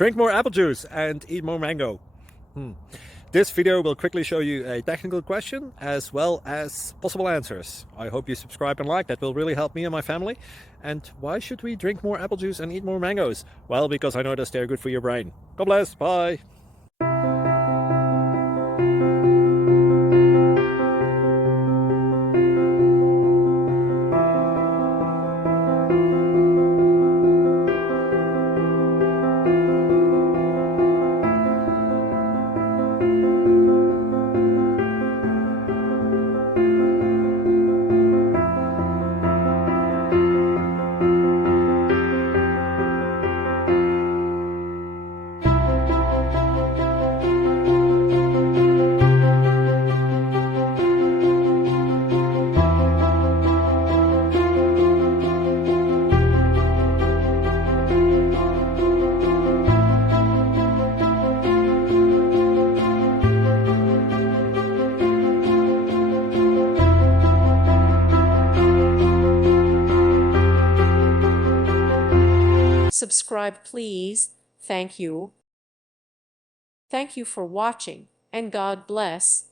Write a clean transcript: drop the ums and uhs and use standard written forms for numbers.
Drink more apple juice and eat more mango. This video will quickly show you a technical question as well as possible answers. I hope you subscribe and like, that will really help me and my family. And why should we drink more apple juice and eat more mangoes? Well, because I noticed they're good for your brain. God bless, bye! Subscribe, please. Thank you. Thank you for watching, and God bless.